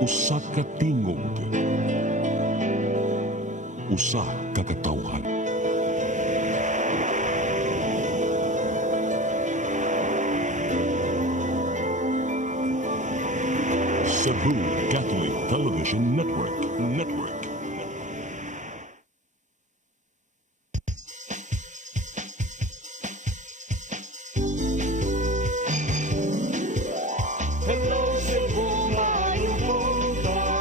Usa ka tingog, usa ka katawhan. Cebu Catholic Television Network. Hello Cebu, maayong buntag.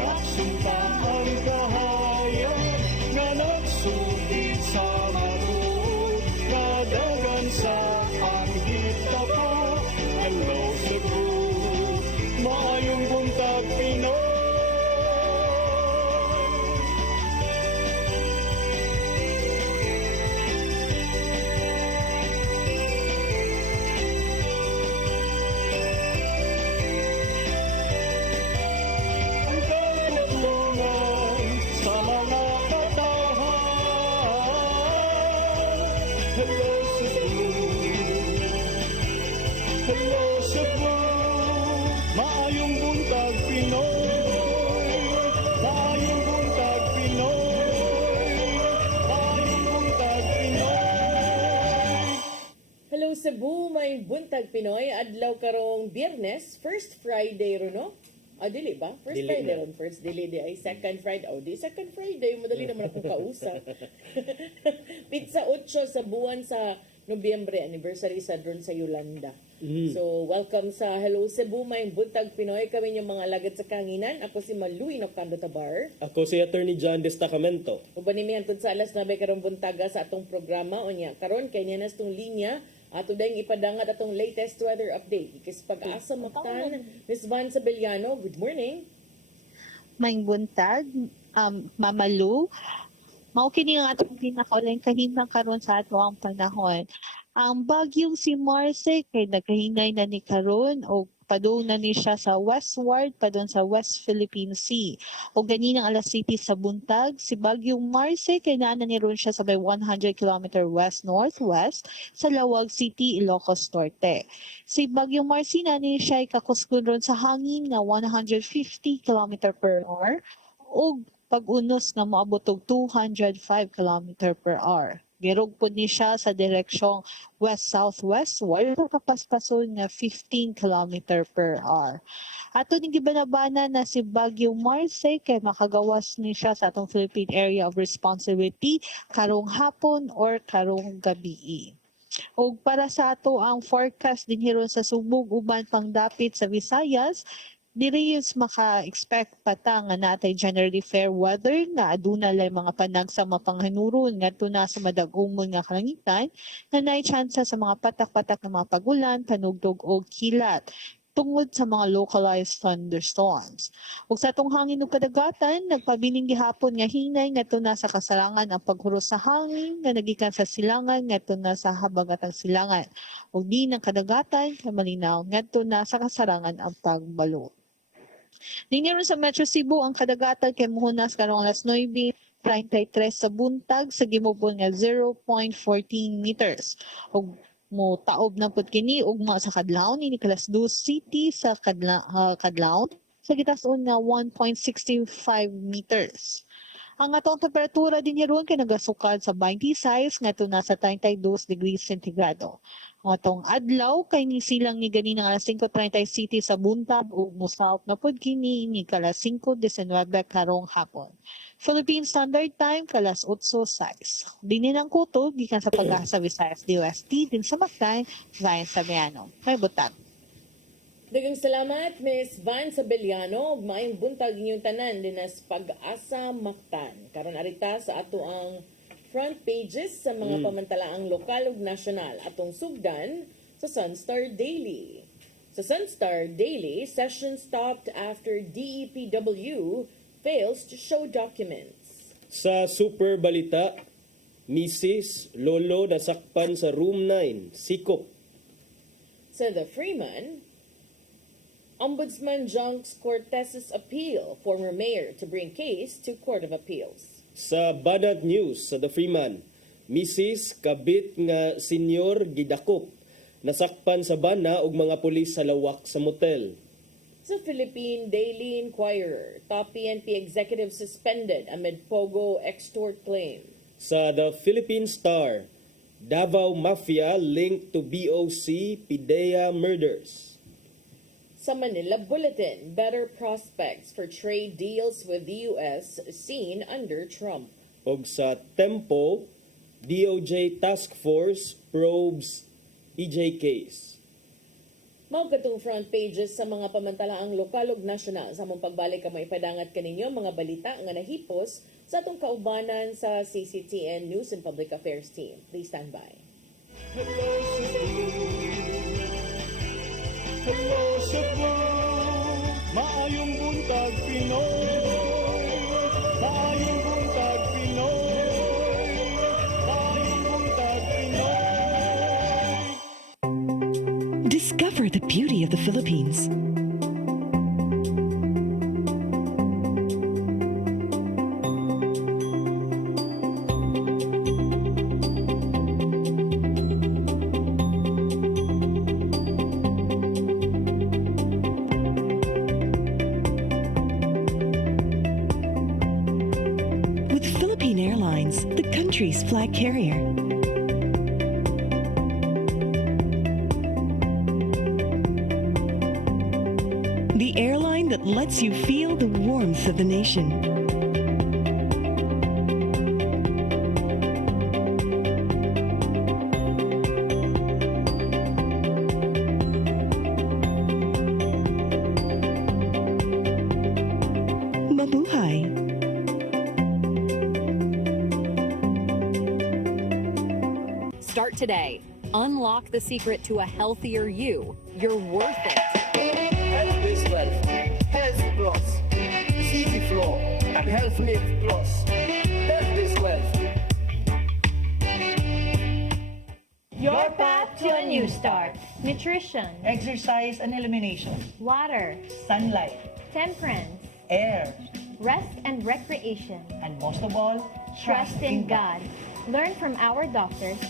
Nagsumpa ang kahayan nga nagsugid sa matuod, nadagan sa panghita po. Hello Cebu, maayong buntag Pinoy. Ang katutulungan sa mga katahan. Hello Cebu, hello Cebu, maayong buntag Pinoy, maayong buntag Pinoy, maayong buntag Pinoy. Hello Cebu, may buntag Pinoy. Adlaw karong Biyernes, first Friday ro no? Dili ba? First Dili Friday na. ron, first dili di ay second Friday. Di second Friday, madali naman akong kausap. Pizza 8 sa buwan sa Nobyembre, anniversary sa dron sa Yolanda. So, welcome sa Hello Cebu, may buntag Pinoy. Kami yung mga lagad sa kanginan. Ako si Maluy Noctando Tabar. Ako si Attorney John Destacamento. Uban nimi hangtod sa alas 9 karong buntaga sa atong programa unya. Karon kay niya nas tong linya ato dayong ipadangat atong latest weather update. Ikis pag-asa maktan Miss Van Sabeliano. Good morning. May buntag, Mama Lou. Mao kini ang atong pinakaulang kahinang karon sa ato ang panahon. Ang bagyong si Marce kay nagkahinay na ni karon o padung na ni siya sa westward padung sa West Philippine Sea. O ganinang alas 7 sa buntag, si bagyong Marce kay naa na ni ron siya sa may 100 km west-northwest sa Lawag City, Ilocos Norte. Si bagyong Marce na ni siya ay kakuskun ron sa hangin nga 150 km per hour o pag-unos nga moabot og 205 km per hour. Girog po ni siya sa direksyong west-southwestward kapaspason nga 15 km per hour. Ato ning gibanabana na si Bagyong Marce kay makagawas ni siya sa atong Philippine Area of Responsibility karong hapon or karong gabi. O para sa ato ang forecast din hiron sa Subog uban pang dapit sa Visayas, diri is maka-expect pata nga natay generally fair weather nga aduna lay mga panag sa mapanghanuron ngadto na sa madagumon nga kalangitan nga naay tsansa sa mga patak-patak nga mga pagulan, panugdog o kilat tungod sa mga localized thunderstorms. Ug sa atong hangin ug kadagatan, nagpabiling gihapon nga hinay ngadto na sa kasarangan ang paghuros sa hangin nga nagikan sa silangan ngadto na sa habagatang silangan. Ug di ng kadagatan kay malinaw ngadto na sa kasarangan ang pagbalo. Diniro sa Metro Cebu ang kadagatan kay muhunas karong alas 9:33 sa buntag sa gimubon nga 0.14 meters. Ug mo taob na pud kini ugma sa Kadlawon ni Nicolas Dos City sa Kadlawon sa gitas-on nga 1.65 meters. Ang atong temperatura din hiron kay nagasukad sa 26 ngadto na sa 32 degrees centigrado. Ang atong adlaw kay ni silang ni ganinang alas 5:30 City sa buntag ug mosaop na pud kini ni kalas 5:19 karong hapon. Philippine Standard Time kalas 8:06. Dinin ang kutob gikan sa Pag-asa Visayas DOST din sa Mactan, Ryan Sabiano. May butag. Daghang salamat Miss Van Sabeliano. Maayong buntag inyong tanan dinas Pag-asa Mactan. Karon arita sa ato ang front pages sa mga pamantalaang lokal ug nasyonal atong sugdan sa Sunstar Daily. Sa Sunstar Daily, session stopped after DEPW fails to show documents. Sa Super Balita, Mrs. Lolo nasakpan sa room 9, sikop. Sa The Freeman, Ombudsman Junks Cortez's appeal, former mayor to bring case to Court of Appeals. Sa Banat News sa The Freeman, Mrs. Kabit nga senyor gidakop, nasakpan sa bana og mga pulis sa lawak sa motel. Sa Philippine Daily Inquirer, top PNP executive suspended amid Pogo extort claim. Sa The Philippine Star, Davao Mafia linked to BOC Pidea murders. Sa Manila Bulletin, better prospects for trade deals with the U.S. seen under Trump. Og sa Tempo, DOJ Task Force probes EJ case. Mao katong front pages sa mga pamantalaang lokal ug nasyonal sa among pagbalik ka maipadangat kaninyo mga balita nga nahipos sa atong kaubanan sa CCTN News and Public Affairs team. Please stand by. Hello Cebu, hello Cebu, maayong buntag Pinoy, maayong buntag Pinoy, maayong buntag Pinoy. Discover the beauty of the Philippines. With Philippine Airlines, the country's flag carrier. The airline that lets you feel the warmth of the nation. Mabuhay! Start today. Unlock the secret to a healthier you. You're worth it. Health is wealth. Health Plus. CZ Flow and Health Lift Plus. Health is wealth. Your path to a new start. Nutrition, Exercise and elimination, water, sunlight, temperance, air, rest and recreation. and most of all, Trust in God. Learn from our doctors.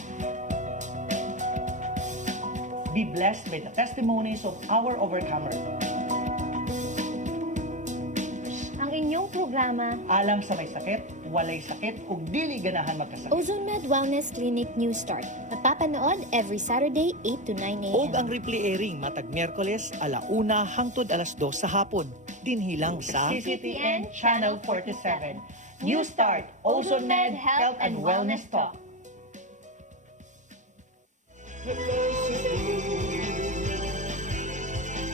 Be blessed by the testimonies of our overcomers. Ang inyong programa, Alang sa may sakit, walay sakit, ug dili ganahan magkasakit. Ozone Med Wellness Clinic New Start. Napapanood every Saturday 8 to 9 a.m. Og ang replay airing matag Miyerkules 1:00 hangtod 2:00 sa hapon. Dinhilang sa CCTN Channel 47. New Start, Ozone Med Health and Wellness Talk. Hello Cebu,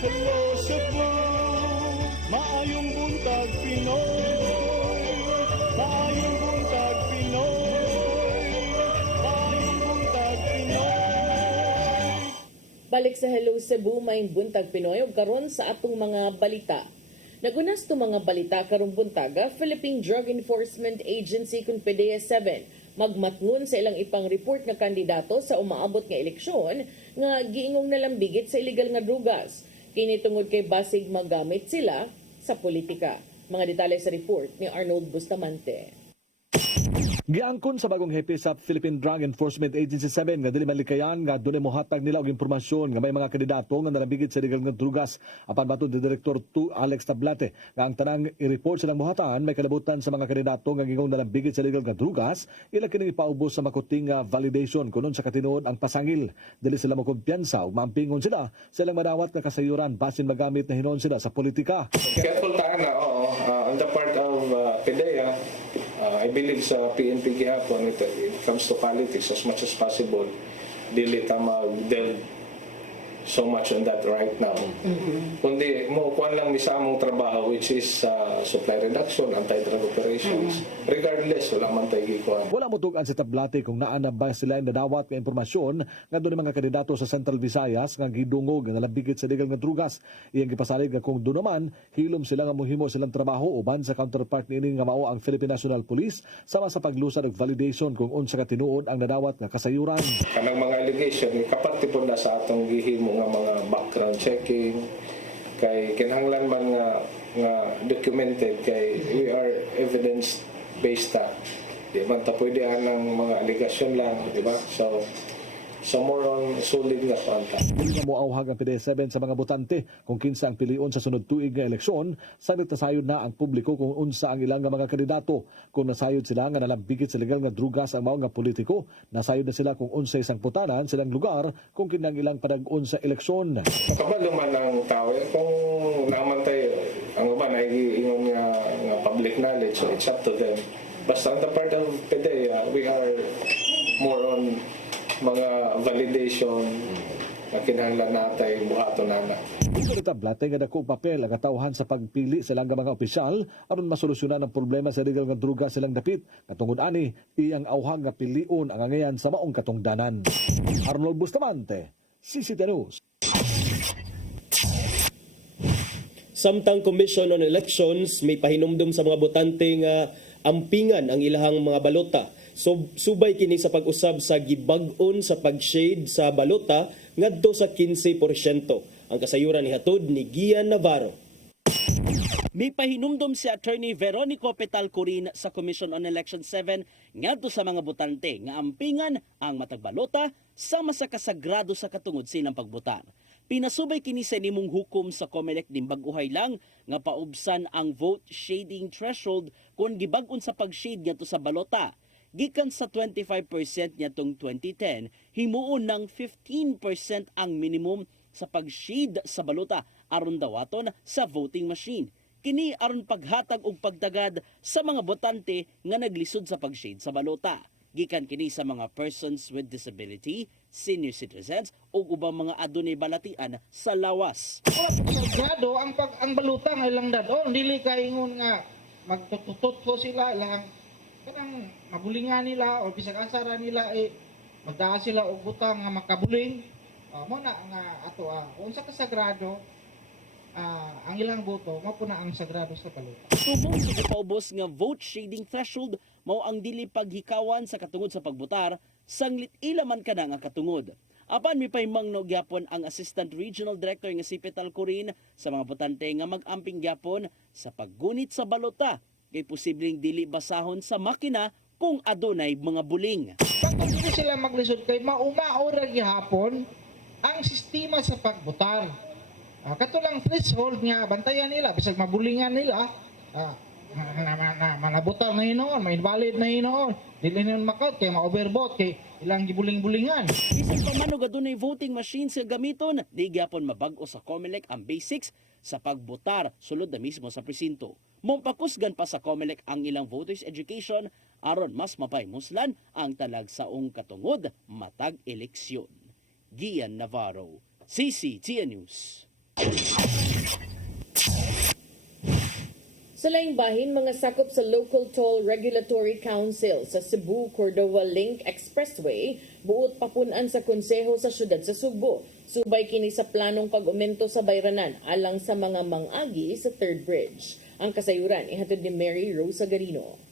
hello Cebu, maayong buntag Pinoy, maayong buntag Pinoy, maayong buntag Pinoy. Balik sa Hello Cebu, may buntag Pinoy ug karon sa atong mga balita. Nagunas to mga balita karong buntaga, Philippine Drug Enforcement Agency kun PDEA-7 magmatngon sa ilang ipang report nga kandidato sa umaabot nga eleksyon nga giingong nalambigit sa illegal nga drugas. Kini tungod kay basig magamit sila sa politika. Mga detalye sa report ni Arnold Bustamante. Giangkon sa bagong hepe sa Philippine Drug Enforcement Agency 7 nga dili malikayan nga dunay mohatag nila og impormasyon nga may mga kandidato nga nalabigit sa illegal nga drugas. Apan batud ni Director 2 Alex Tablate nga ang tanang i-report silang mohatan may kalabutan sa mga kandidato nga gingong nalabigit sa illegal nga drugas, ila kining ipaubos sa makuting nga validation kunon sa katinuod ang pasangil. Dili sila makumpiyansa ug maampingon sila sa ilang madawat nga kasayuran basin magamit na hinon sila sa politika. Careful tayo na, on the part of PDEA, I believe sa PNP gihapon, it comes to politics as much as possible. Dili ta mag-delve so much on that right now. Kundi mo kuan lang mi sa among trabaho which is supply reduction, anti-drug operations. Regardless, wala man tayo gikuan. Wala mo tugan sa Tablate kung naa na ba sila nadawat nga impormasyon nga doon mga kandidato sa Central Visayas nga gidungog nga nalabigit sa illegal nga drugas. Iyang gipasalig nga kung doon naman hilom sila nga mohimo silang trabaho uban sa counterpart niini nga mao ang Philippine National Police sama sa paglusad og validation kung unsa ka tinuod ang nadawat nga kasayuran. Kanang mga allegation kaparte pod na sa atong gihimo nga mga background checking kay kinahanglan man nga documented kay we are evidence based di man ta pwede anang mga allegation lang, di ba? So So more on solid nga kwanta. Dili na moauhag ang PDEA-7 sa mga botante kung kinsa ang pilion sa sunod tuig nga eleksyon, saglit nasayod na ang publiko kung unsa ang ilang nga mga kandidato. Kung nasayod sila nga nalambigit sa legal nga drugas ang mao nga politiko, nasayod na sila kung unsay sangputanan silang lugar kung kinang ilang padag-on sa eleksyon. Makabalo man ang tao kung naman tayo ang uban ay ingon nga public knowledge, so it's up to them. Basta on the part of PDEA, we are more on mga validation na kinahanglan natay buhaton nana. Ito tablatay nga dako papel ang katawhan sa pagpili sa ilang mga opisyal aron masolusyonan ang problema sa legal nga druga silang dapit. Katungod ani, iyang auhag nga pilion ang angayan sa maong katungdanan. Arnold Bustamante, CCTV News. Samtang Commission on Elections may pahinumdum sa mga botante nga ampingan ang ilahang mga balota. So, subay kini sa pag-usab sa gibag-on sa pag-shade sa balota ngadto sa 15%. Ang kasayuran ni hatod ni Gian Navarro. May pahinumdum si Attorney Veronico Petalcurin sa Commission on Election 7 ngadto sa mga botante nga ampingan ang matag balota sama sa kasagrado sa katungod silang pagbotar. Pinasubay kini sa nimong hukom sa COMELEC din bag-uhay lang nga paubsan ang vote shading threshold kung gibag-on sa pag-shade ngadto sa balota. Gikan sa 25% nitong 2010, himuon ng 15% ang minimum sa pag-shade sa balota aron dawaton sa voting machine. Kini aron paghatag og pagdagad sa mga botante nga naglisod sa pag-shade sa balota. Gikan kini sa mga persons with disability, senior citizens o ubang mga adunay balatian sa lawas. Sagrado ang balota nga ilang dadon, dili kaingon nga magtututot ko sila lang kanang mabulingan nila o bisag asara nila magdaa sila og butang nga makabuling. Mo na nga ato unsa ka sagrado ang ilang boto mo po na ang sagrado sa balota. Subong sa gipaubos nga vote shading threshold mao ang dili paghikawan sa katungod sa pagbotar sanglit ila man kana nga katungod. Apan mi paymang no gyapon ang Assistant Regional Director nga si Petalcurin sa mga botante nga mag-amping gyapon sa paggunit sa balota kay posibleng dili basahon sa makina kung adunay mga buling. Bakit hindi sila maglisod kay maumaora gihapon ang sistema sa pagbotar. Katulang threshold nga bantayan nila bisag mabulingan nila manabotar na hinoon, ma-invalid na hinoon. Dili na makaut kay ma-overvote kay ilang gibuling-bulingan. Bisan pa man og adunay voting machines nga gamiton, di gyapon mabag-o sa COMELEC ang basics sa pagbotar sulod na mismo sa presinto. Mopakusgan pa sa COMELEC ang ilang voters education aron mas mapaymuslan ang talagsaong katungod matag eleksyon. Gian Navarro, CCTN News. Sa laing bahin, mga sakop sa Local Toll Regulatory Council sa Cebu-Cordova Link Expressway, buot papunan sa konseho sa syudad sa Subo. Subay kini sa planong pag-umento sa bayranan alang sa mga mangagi sa Third Bridge. Ang kasayuran, ihatod ni Mary Rosa Garino.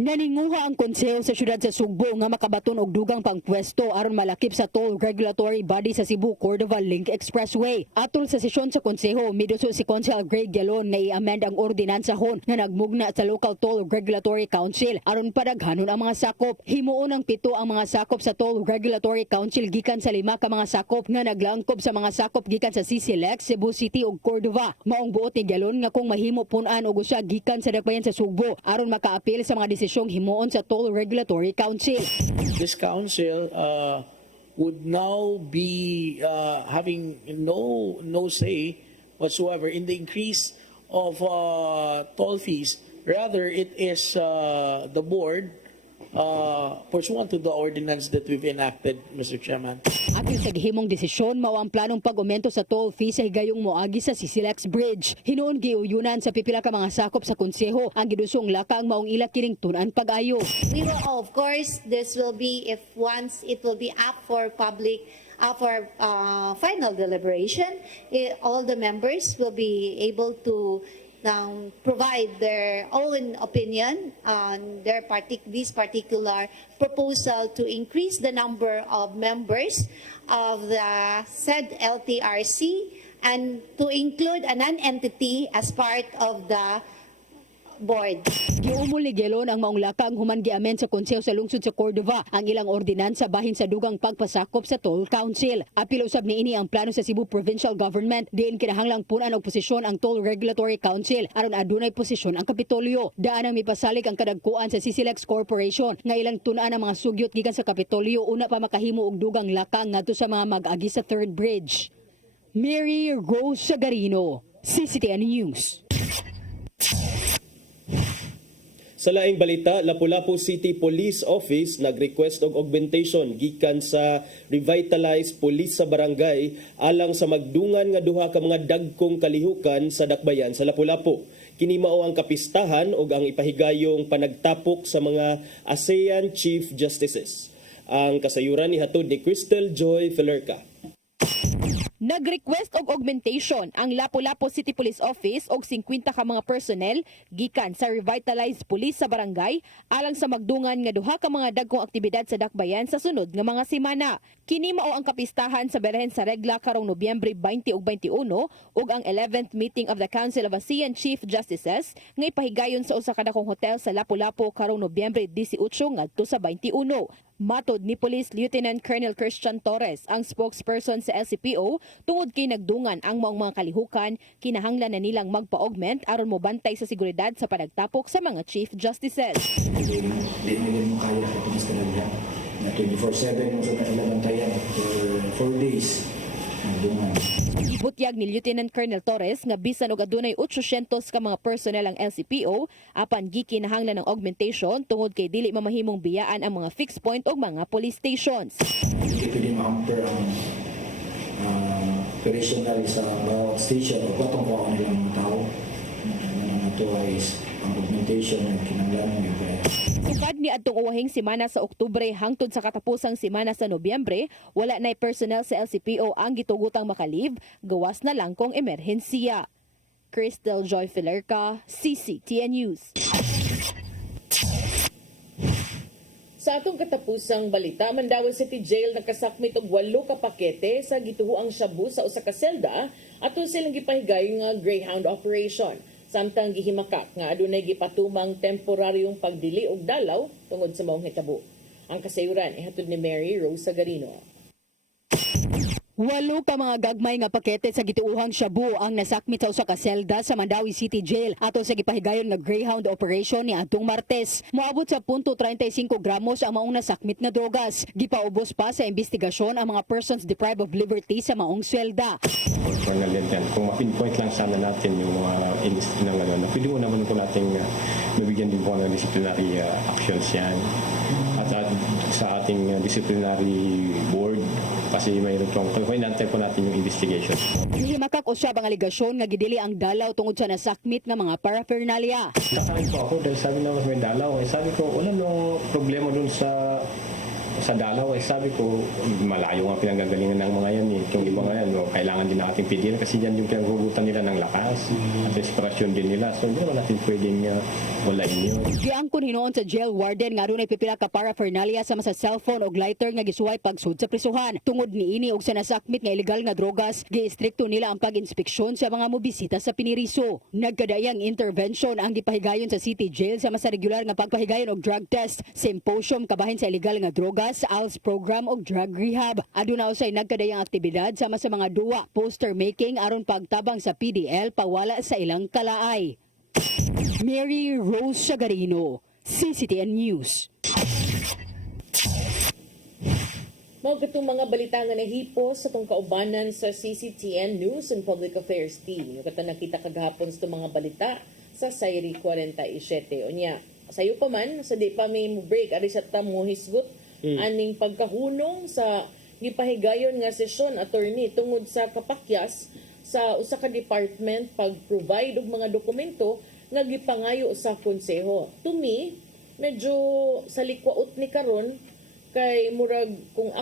Naninguha ang konseho sa syudad sa Sugbo nga makabaton og dugang pangpwesto aron malakip sa toll regulatory body sa Cebu-Cordova Link Expressway. Atol sa sesyon sa konseho, miduso si Councilor Greg Galon na i-amend ang ordinansahon nga nagmugna sa Local Toll Regulatory Council aron padaghanon ang mga sakop. Himuon ang 7 ang mga sakop sa Toll Regulatory Council gikan sa 5 ka mga sakop nga naglangkob sa mga sakop gikan sa CCLEX, Cebu City ug Cordova. Maong buot ni Galon nga kung mahimo pun-an og usa gikan sa dakbayan sa Sugbo aron makaapil sa mga desisyong himuon sa Toll Regulatory Council. This council would now be having no say whatsoever in the increase of toll fees. Rather, it is the board pursuant to the ordinance that we've enacted, Mr. Chairman. Atin sa gihimong desisyon, mao ang planong pag-aumento sa toll fee sa higayong moagi sa CCLEX Bridge. Hinuon giuyunan sa pipila ka mga sakop sa konseho ang gidusong lakang maong ila kining tun-an pag-ayo. We will, of course, this will be if once it will be up for public for final deliberation, all the members will be able to provide their own opinion on this particular proposal to increase the number of members of the said LTRC and to include a non-entity as part of the board. Giumol ni Gelon ang maong lakang human giamen sa konseho sa lungsod sa Cordova ang ilang ordinansa bahin sa dugang pagpasakop sa Toll Council. Apil usab ni ini ang plano sa Cebu Provincial Government diin kinahanglang punan og posisyon ang Toll Regulatory Council aron adunay posisyon ang Kapitolyo. Daan ang mipasalig ang kadagkuan sa CCLEX Corporation nga ilang tun-an ang mga sugyot gikan sa Kapitolyo una pa makahimo og dugang lakang ngadto sa mga mag-agi sa Third Bridge. Mary Rose Sagarino, CCTN News. Sa laing balita, Lapu-Lapu City Police Office nag-request og augmentation gikan sa revitalized police sa barangay alang sa magdungan nga duha ka mga dagkong kalihukan sa dakbayan sa Lapu-Lapu. Kini mao ang kapistahan og ang ipahigayong panagtapok sa mga ASEAN Chief Justices. Ang kasayuran ni hatod ni Crystal Joy Felerca. Nag-request og augmentation ang Lapu-Lapu City Police Office og 50 ka mga personnel gikan sa revitalized police sa barangay alang sa magdungan nga duha ka mga dagkong aktibidad sa dakbayan sa sunod nga mga semana. Kini mao ang kapistahan sa Berhen sa Regla karong Nobyembre 20 ug 21 ug ang 11th meeting of the Council of ASEAN Chief Justices nga ipahigayon sa usa ka dakong hotel sa Lapu-Lapu karong Nobyembre 18 ngadto sa 21. Matod ni Police Lieutenant Colonel Christian Torres, ang spokesperson sa LCPO, tungod kay nagdungan ang maong mga kalihukan, kinahanglan na nilang magpa-augment aron mobantay sa seguridad sa panagtapok sa mga Chief Justices. Hindi nila mo kaya ito mas kanila na 24/7 mo sa kanilang for 4 days. Ibutyag ni Lieutenant Colonel Torres nga bisan og adunay 800 ka mga personnel ang LCPO apan gikinahanglan ng augmentation tungod kay dili mamahimong biyaan ang mga fixed point o mga police stations. Hindi pwede ma-compare ang operational sa bawat station o patong po ang nilang mga tao. Ito ay ang augmentation ng kinanglangan ng iba. Sukad ni adtong uwahing semana sa Oktubre hangtod sa katapusang semana sa Nobyembre, wala nay personnel sa LCPO ang gitugutang makalib, gawas na lang kung emerhensiya. Crystal Joy Felerca, CCTN News. Sa atong katapusang balita, Mandaue City Jail nakasakmit og 8 ka pakete sa gituhuang shabu sa usa ka selda aton silang gipahigayon nga Greyhound operation. Samtang gihimakak nga adunay gipatumang temporaryong pagdili og dalaw tungod sa maong hitabo. Ang kasayuran ihatod ni Mary Rose Sagarino. 8 ka mga gagmay nga pakete sa gituuhang shabu ang nasakmit sa usa ka selda sa Mandaue City Jail aton sa gipahigayon nga Greyhound operation ni adtong Martes. Moabot sa 0.35 gramos ang maong nasakmit nga drogas. Gipaubos pa sa investigasyon ang mga persons deprived of liberty sa maong selda. Kung ma-pinpoint lang sana natin yung mga industry ng ano, pwede mo naman po natin mabigyan din po ng disciplinary actions yan. At sa ating disciplinary board, kasi mayroon pong inantay po natin yung investigation. Himakak usab ang aligasyon nga gidili ang dalaw tungod sa nasakmit nga mga paraphernalia. Kakain po ako dahil sabi na may dalaw. Sabi ko, wala nung problema dun sa dalaw. Sabi ko, malayo nga pinanggagalingan ng mga yan. Itong iba nga yan, kailangan din natin pidin kasi yan yung pinaghugutan nila ng lakas at inspirasyon din nila. So, hindi naman natin pwedeng walain yun. Giangkon hinoon sa jail warden nga dunay pipila ka paraphernalia sama sa cellphone o lighter nga gisuway pagsud sa prisuhan. Tungod ni ini og sa nasakmit nga illegal nga drogas, giistrikto nila ang pag-inspeksyon sa mga mobisita sa piniriso. Nagkadayang intervention ang gipahigayon sa City Jail sama sa regular nga pagpahigayon og drug test, symposium kabahin sa illegal nga drogas, ALS program og drug rehab. Aduna usay nagkadayang aktibidad sama sa mga duwa, poster making aron pagtabang sa PDL pawala sa ilang kalaay. Mary Rose Sagarino, CCTN News. Mao katong mga balita nga nahipo sa tong kaubanan sa CCTN News and Public Affairs Team. Yung kata nakita kagahapon sa mga balita sa Sayri 47. Unya, sayo pa man, sa di pa may break, ari sa tamo hisgot, aning pagkahunong sa gipahigayon nga sesyon, attorney, tungod sa kapakyas sa usa ka department pag-provide og mga dokumento nga gipangayo sa konseho. To me, medyo sa likwaot ni karon kay murag kung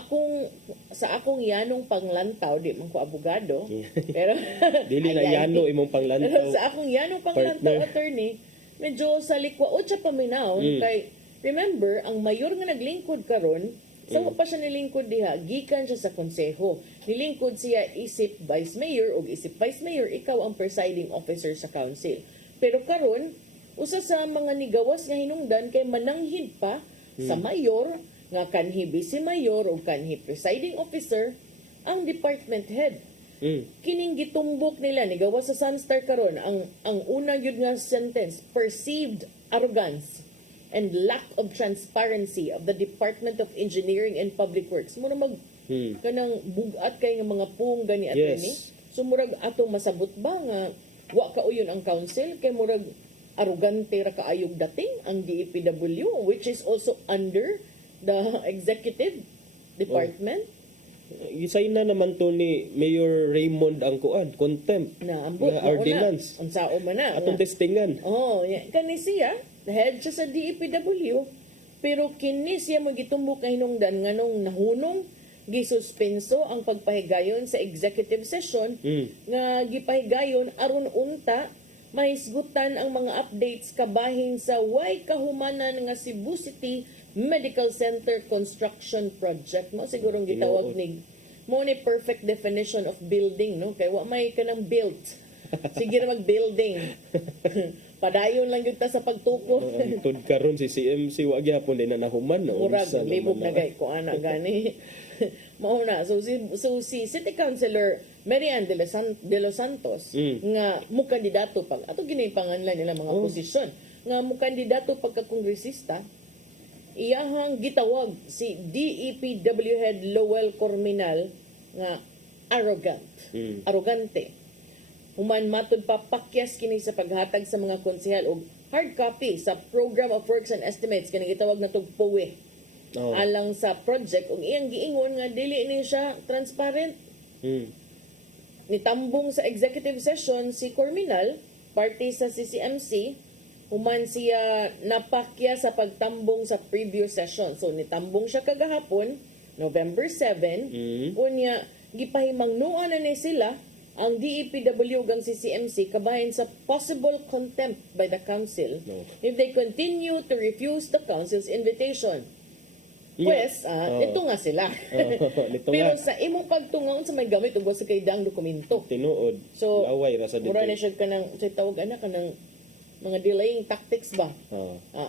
sa akong yanong panglantaw, di man ko abogado, pero dili na yano imong panglantaw. Pero sa akong yanong panglantaw, attorney, medyo sa likwaot siya paminaw kay remember ang mayor nga naglingkod karon sa pa siya nilingkod diha, gikan siya sa konseho. Nilingkod siya isip vice mayor o isip vice mayor, ikaw ang presiding officer sa council. Pero karon usa sa mga nigawas nga hinungdan kay mananghid pa sa mayor nga kanhi vice mayor o kanhi presiding officer ang department head. Kining gitumbok nila ni gawa sa Sunstar karon ang una gyud nga sentence, perceived arrogance and lack of transparency of the Department of Engineering and Public Works. Mura mag kanang bugat kay nga mga pung gani attorney. Yes. So murag atong masabot ba nga wa kauyon ang council kay murag arrogante ra kaayog dating ang DEPW, which is also under the executive department. Gisay na naman to ni Mayor Raymond ang kuan, contempt Na ambot nga ordinance. Ang sao man na. Atong testingan. Oh, kani siya, head siya sa DEPW, pero kini siya magitumbok kay hinungdan nganong nahunong gisuspenso ang pagpahigayon sa executive session nga gipahigayon aron unta mahisgutan ang mga updates kabahin sa way kahumanan nga Cebu City Medical Center Construction Project. Mo sigurong gitawag ni mo ni perfect definition of building, no? Kay wa may kanang built. Sige na mag-building. Padayon lang yun ta sa pagtuko. Ang tud karon si CMC wa gyapon din na nahuman no. Murag libog na gay ko ana gani. Mao na so si City Councilor Marian de los Santos nga mo kandidato pag ato gini panganlan nila mga posisyon nga mo kandidato pagka kongresista, iyahang gitawag si DEPW head Lowell Corminal nga arrogante. Human matod pa pakyas kini sa paghatag sa mga konsehal og hard copy sa Program of Works and Estimates kanang gitawag na tog POWE. Alang sa project ug iyang giingon nga dili ni siya transparent. Nitambong sa executive session si Corminal, party sa CCMC, human siya napakya sa pagtambong sa previous session. So nitambong siya kagahapon, November 7, unya gipahimangnuan na ni sila ang DEPW ug ang CCMC kabahin sa possible contempt by the council if they continue to refuse the council's invitation. Pues, ito nga sila. Pero sa imong pagtungaon sa may gamit ug sa kaydang dokumento. Tinuod. So, away ra sa mura na siya kanang sa tawag ana kanang mga delaying tactics ba.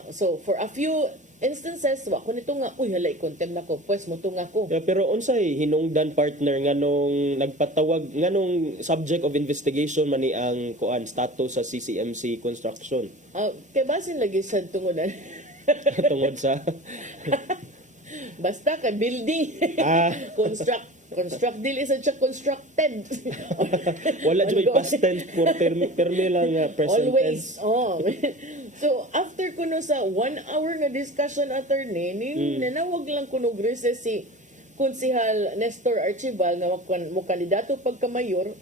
So for a few instances wa ko nito nga uy halay contempt nako pues mo tunga ko. Pero unsay hinungdan partner nganong nagpatawag nganong subject of investigation man ni ang kuan status sa CCMC construction. Kay basin lagi sa tungodan. Tungod sa basta ka building. Construct dili sa siya constructed. Wala jud may past tense for permi lang present always. tense. So after kuno sa 1 hour nga discussion attorney nanawag lang kuno recess si Konsehal Nestor Archibal nga mo kandidato pagka mayor.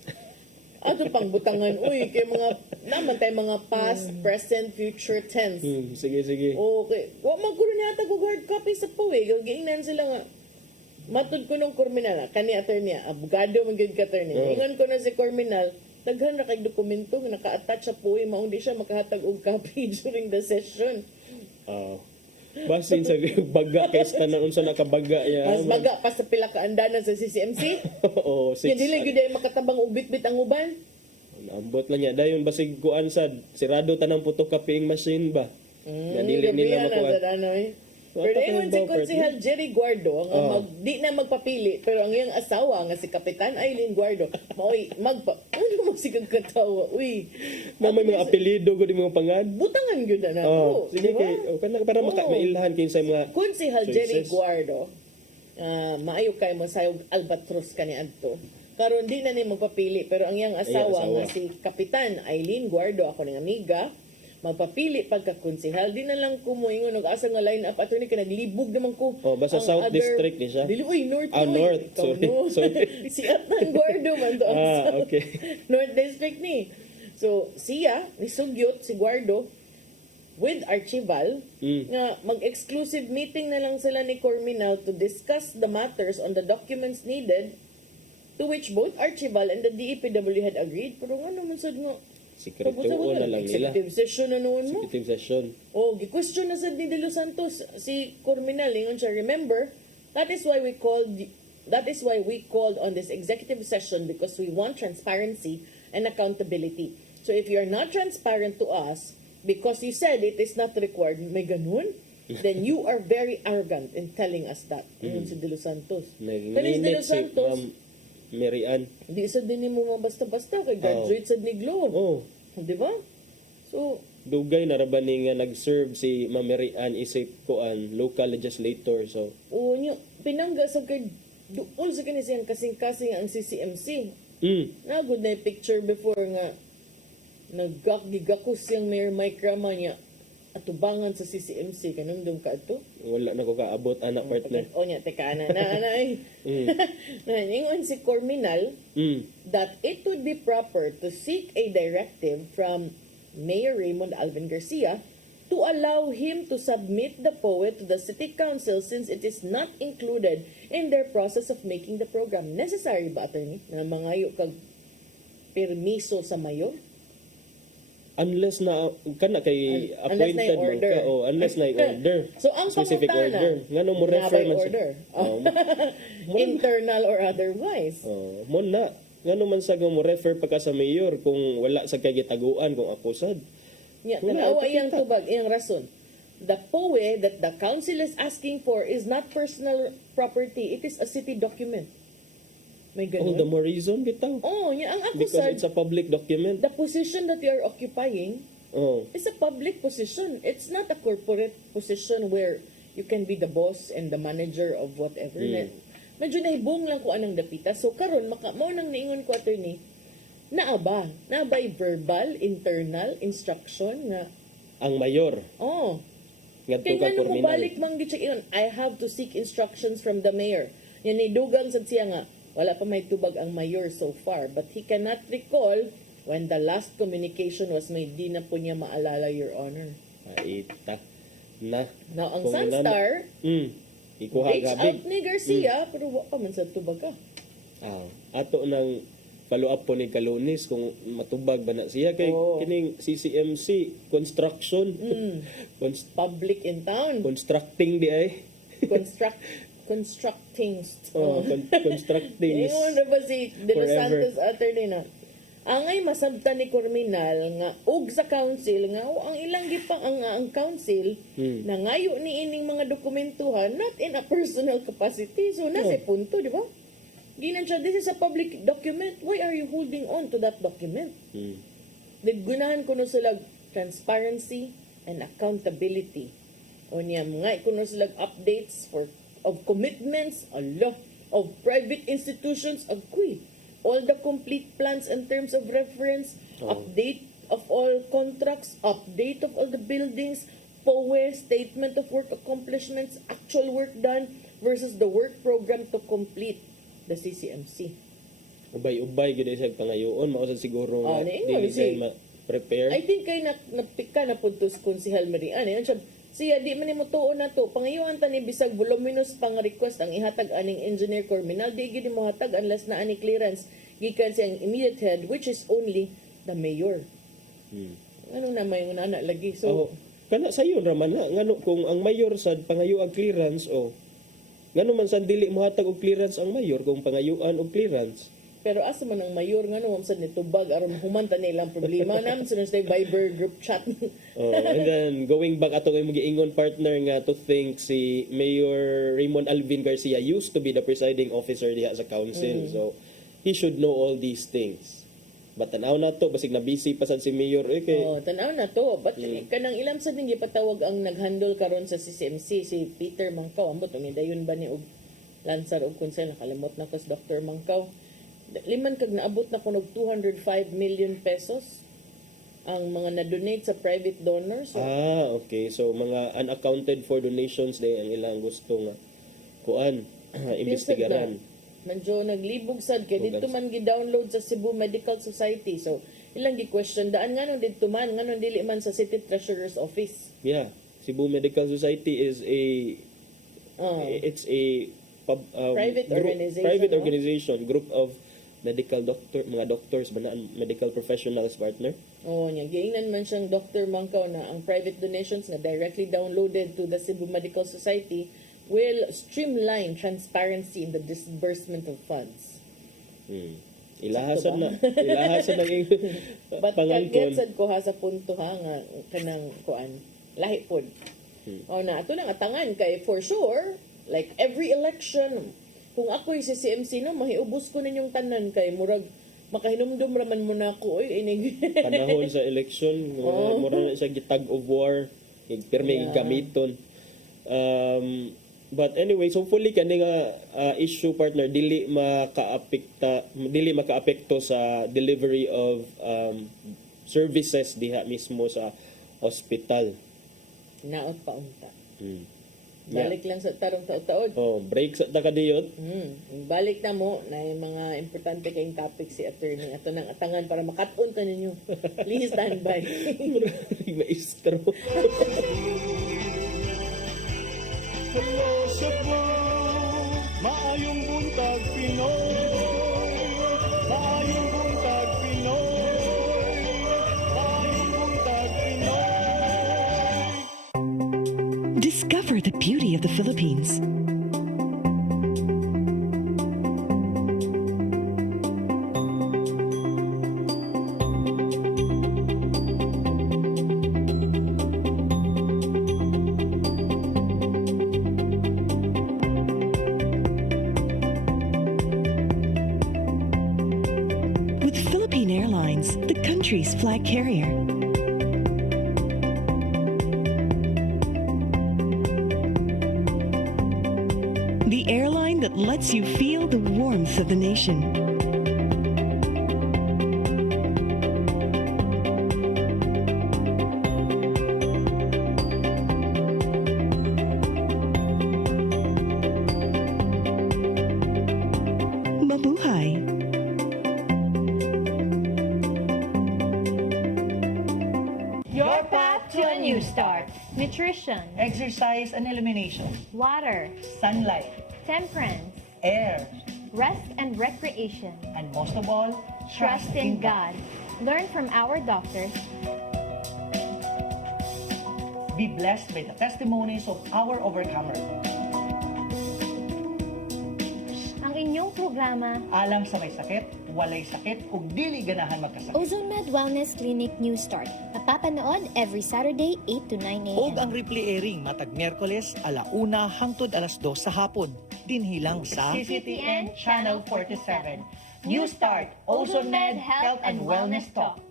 Ato pang butangan uy kay mga naman tay mga past, present, future tense. Sige. Okay. Wa man kuno niya og hard copy sa POWE. Giingnan sila nga matud ko nung Corminal, kani attorney, abogado man gyud ka attorney. Ingon ko na si Corminal, daghan ra kay dokumento nga naka-attach sa POWE, mao di siya makahatag og copy during the session. Basin sa baga kay tanan unsa nakabaga ya. Mas baga pa sa pila ka andanan sa CCMC. Oo, Kaya dili gyud ay makatabang og bitbit ang uban. Ambot lang niya dayon basig kuan sad sirado tanang photocopying machine ba. Nga dili nila makuha. Pero ingon si Konsehal Jerry Guardo nga di na magpapili pero ang iyang asawa nga si Kapitan Eileen Guardo maoy ano magsigag katawa uy na may mga apelyido gud mga pangad butangan gyud na sige kay kana para mailhan kinsa mga Konsehal Jerry Guardo maayo kay masayog albatros kani adto karon di na ni magpapili pero ang iyang asawa nga si Kapitan Eileen Guardo ako ning amiga magpapili pagka-konsehal. Di na lang ko mo ingon asa nga line-up attorney ka naglibog naman ko. Basta South District ni siya. Dili, North. North. Sorry. Si Atang Guardo man to. Okay. North District ni. So, siya, ni Sugyot, si Guardo, with Archival, nga mag-exclusive meeting na lang sila ni Corminal to discuss the matters on the documents needed to which both Archival and the DEPW had agreed. Pero nga naman sad nga, Sekreto na lang nila. Executive session na noon mo. Executive session. Gi-question na sa ni De Los Santos si Corminal ingon siya, remember, that is why we called on this executive session because we want transparency and accountability. So if you're not transparent to us, because you said it is not required, may ganun, then you are very arrogant in telling us that. Yun si De Los Santos. Kanis De Nagninit Los si Santos, Ma'am Mary Ann. di sa din mo mabasta-basta, kay graduate sa ni Globe. Oh. Di ba? So, Dugay naraban ni nga nag-serve si Ma'am Mary Ann isip koan local legislator. So, nyo, pinangga sa kay duol sa kini siyang kasing-kasing ang CCMC. Nagod na yung picture before nga naggigakos siyang Mayor Mike Rama niya atubangan sa CCMC. Kanong doon ka ito? wala na ko kaabot anak partner. O niya, teka na Naningon si Corminal that it would be proper to seek a directive from Mayor Raymond Alvin Garcia to allow him to submit the POE to the City Council since it is not included in their process of making the program. Necessary ba, attorney, na mangayo kag permiso sa mayor? Unless na kana kay appointed man ka unless na order. So ang specific pangutana, order ngano mo refer man order. Internal or otherwise. Mo na ngano man sa mo refer pa ka sa mayor kung wala sa kay gitaguan kung akusad. Yeah, tanawa iyang tubag, iyang rason. The POE that the council is asking for is not personal property. It is a city document. May ganun. The more reason bitaw. Ang Because akusad, it's a public document. the position that you are occupying is a public position. It's not a corporate position where you can be the boss and the manager of whatever. Medyo nahibong lang ko anang dapita. So karon mao nang niingon ko, attorney, naabay verbal, internal instruction na Ang mayor. Ngadto kaya ka nga nung Corminal. mabalik mang gicheck yun, I have to seek instructions from the mayor. Yan idugang sa siya nga, wala pa may tubag ang mayor so far, but he cannot recall when the last communication was made. Di na po niya maalala, Your Honor. Aita na. Now, ang Kung Sunstar, ikuha reach gabi. out ni Garcia, pero wala pa man sa tubag ka. Ato nang follow up po ni Kalunis kung matubag ba na siya kay kining CCMC construction Public in town. constructing di ay Constructing. constructing is Ngayon na ba si De Los forever. Santos attorney na? Angay masabtan ni Corminal nga ug sa council nga ang ilang gipang ang council na ngayo ni ining mga dokumentuhan not in a personal capacity. So nasa punto, di ba? Ginan siya, this is a public document. Why are you holding on to that document? Naggunahan ko no sila transparency and accountability. O niya, mga kuno sila updates of commitments, of private institutions, agkuy. All the complete plans and terms of reference, update of all contracts, update of all the buildings, POE, statement of work accomplishments, actual work done versus the work program to complete the CCMC. Ubay-ubay gid siya pangayoon mao sad siguro nga naingon dili siya si- ma-prepare. I think kay napika na puntos Konsehal Marian. Yan siya, siya di man mo tuon na to. Pangayuan ta ni bisag voluminous pang request ang ihatag aning engineer Corminal. Di gid mo hatag unless na ani clearance gikan siyang immediate head which is only the mayor. Ano na may una lagi. So, kana sayon ra man na ngano kung ang mayor sad pangayo ang clearance ngano man sad dili mo hatag og clearance ang mayor kung pangayuan og clearance. pero asa man ang mayor nga no sa nitubag aron humanta na ilang problema nam sa Viber group chat. And then going back ato kay giingon partner nga to think si Mayor Raymond Alvin Garcia used to be the presiding officer diha sa council. So he should know all these things. But tanaw na to basig na busy pa sad si Mayor kay tanaw na to. But kanang ilang sa din gipatawag ang naghandle karon sa CCMC si Peter Mangkaw ambot umidayon ba ni og Lansar og konsel nakalimot na kas Dr. Mangkaw. Liman kag naabot na kunog 205 million pesos ang mga na-donate sa private donors. okay. So mga unaccounted for donations day ang ilang gusto nga kuan imbestigaran. Medyo naglibog sad kay dito man gi-download sa Cebu Medical Society. So ilang gi-question daan nganon dito man nganon dili man sa City Treasurer's Office. Yeah, Cebu Medical Society is it's a private organization, group of mga doctors, medical professionals partner. Niya giingnan man siyang Dr. Mangkaw na ang private donations na directly downloaded to the Cebu Medical Society will streamline transparency in the disbursement of funds. Ilahasan na. Ilahasan ng But pangangkon. kagetsad ko ha sa punto ha nga kanang kuan lahi pod. O na ato nang atangan kay for sure like every election kung ako'y si CMC no mahiubos ko ninyong tanan kay murag makahinumdum raman mo na ako oy ining Panahon sa election, mura na siya gitag of war, pirmi gamiton. But anyway, so hopefully kani nga issue partner dili makaapekto sa delivery of services diha mismo sa hospital. naot pa unta. Balik lang sa tarong taod-taod. Oh, break sa takadiyot. Balik na mo na yung mga importante kayong topic si attorney ato nang atangan para makat-on ka ninyo. Please stand by. Maestro. Hello Cebu, maayong buntag Pinoy. Maayong buntag Pinoy. Maayong buntag Pinoy. Discover the beauty of the Philippines. With Philippine Airlines, the country's flag carrier. The airline that lets you feel the warmth of the nation. Mabuhay. Your path to a new start. Nutrition, Exercise and elimination. water, Sunlight. temperance, Air. rest and recreation. And most of all, Trust in God. Learn from our doctors. Be blessed by the testimonies of our overcomers. Ang inyong programa, Alang sa may sakit, walay sakit, ug dili ganahan magkasakit. Ozone Med Wellness Clinic New Start. Napapanood every Saturday 8 to 9 a.m. Og ang replay airing matag Miyerkules 1:00 hangtod 2:00 sa hapon. Dinhilang sa CCTN Channel 47. New Start, Ozone Med Health and Wellness Talk.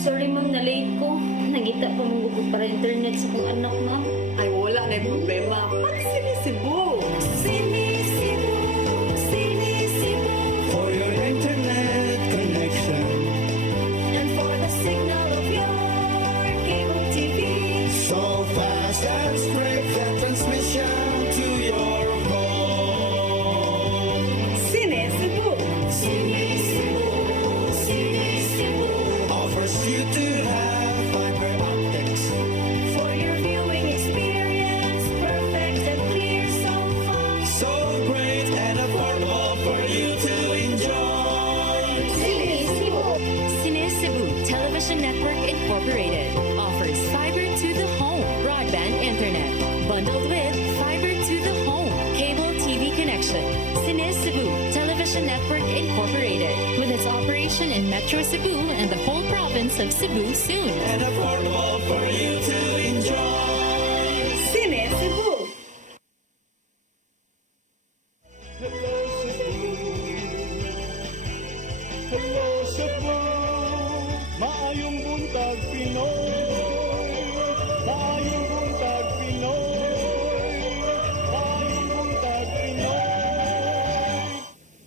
Sorry ma'am, na-late ko. Nangita pa mong para internet sa kong anak ma'am. Ay, wala na yung problema. Pag-sinisibo. Sinisibo. Sinisibo. For your internet connection. And for the signal of your cable TV. So fast and straight the transmission to your phone. Sinisibo. Sinisibo. Sinisibo. Offers you to have fiber optics. For your viewing experience, perfect and clear so far. So great and affordable for you to enjoy. Sinisibo. Cine Cebu Television Network Incorporated offers fiber to the home broadband internet bundled with fiber to the home cable TV connection. Cine Cebu Television Network Incorporated with its operation in Metro Cebu and the whole province of Cebu soon. And affordable for you to enjoy. Sinisibo. Hello Cebu. Hello Cebu. Maayong buntag Pinoy. Maayong buntag Pinoy. Maayong buntag Pinoy.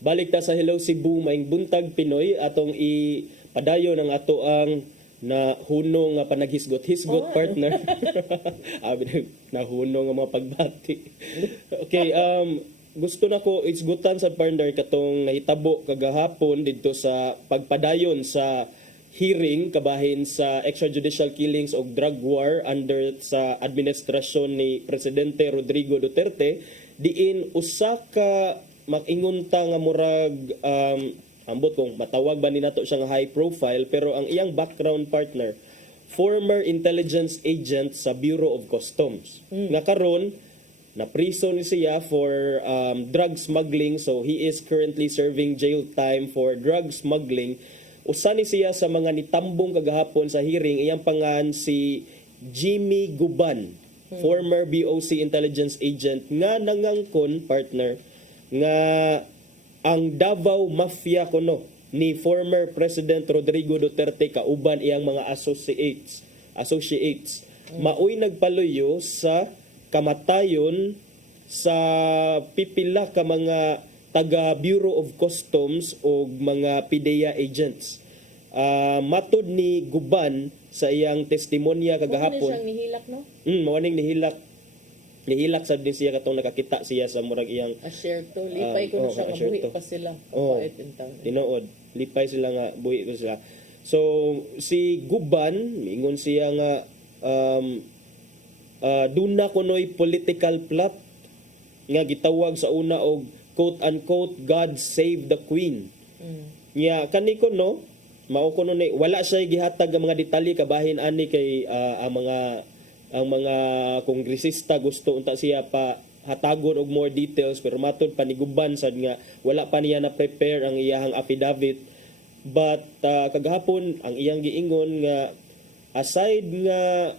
Balik ta sa Hello Cebu, maing buntag Pinoy atong ipadayo ng ato ang nahunong nga panaghisgot-hisgot partner. Abi nahunong nga mga pagbati. Okay, gusto na ko isgutan sa partner katong nahitabo kagahapon didto sa pagpadayon sa hearing kabahin sa extrajudicial killings o drug war under sa administrasyon ni Presidente Rodrigo Duterte, diin usa ka makingunta nga murag ambot kung matawag ba ni nato siya nga high profile, pero ang iyang background partner former intelligence agent sa Bureau of Customs. Nga karon na prison ni siya for drug smuggling, so he is currently serving jail time for drug smuggling. Usa ni siya sa mga nitambong kagahapon sa hearing, iyang pangan si Jimmy Guban, former BOC intelligence agent nga nangangkon partner nga ang Davao Mafia kuno ni former President Rodrigo Duterte kauban iyang mga associates maoy nagpaluyo sa kamatayon sa pipila ka mga taga Bureau of Customs o mga PIDEA agents. Matod ni Guban sa iyang testimonya kagahapon. Ano siyang nihilak, no? Mawaning nihilak. Nihilak sad din siya katong nakakita siya sa murag iyang A-share to. Lipay ko na siya, mabuhi pa sila. Kapait in town. Tinuod. Lipay sila nga, buhi pa sila. So, si Guban, mingon siya nga, duna kunoy political plot nga gitawag sa una og quote-unquote, God save the Queen. Nya kani ko no, mao ko no wala siya gihatag ang mga detalye kabahin ani kay ang mga kongresista gusto unta siya pa hatagon og more details, pero matod paniguban sad nga wala pa niya na prepare ang iyang affidavit. But kagahapon ang iyang giingon nga aside nga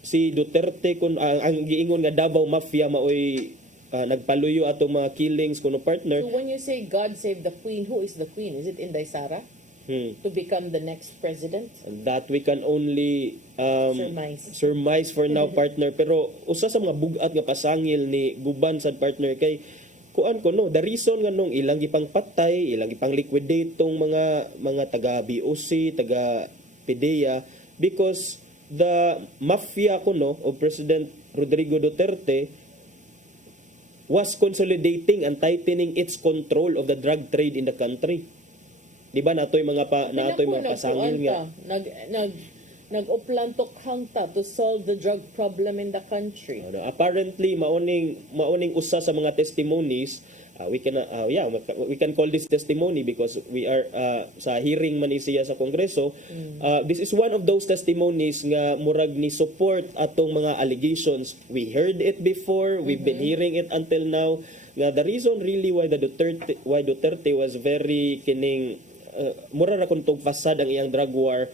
si Duterte kun ang giingon nga Davao Mafia maoy nagpaluyo atong mga killings kuno partner. So when you say God save the Queen, who is the Queen? Is it Inday Sara? To become the next president? That we can only surmise for now partner. Pero usa sa mga bugat nga pasangil ni Guban sad partner kay kuan ko no, the reason nga nung ilang gipang patay, ilang gipang liquidate tong mga taga BOC, taga PIDEA because the mafia kuno of President Rodrigo Duterte was consolidating and tightening its control of the drug trade in the country. Di ba natoy mga pasangil nga nag-uplantok hangta to solve the drug problem in the country. Apparently maoning usa sa mga testimonies we can call this testimony because we are sa hearing man siya sa Kongreso. This is one of those testimonies nga murag ni support atong mga allegations. We heard it before, we've been hearing it until now. Nga the reason really why Duterte was very kining mura ra kun tong fasad ang iyang drug war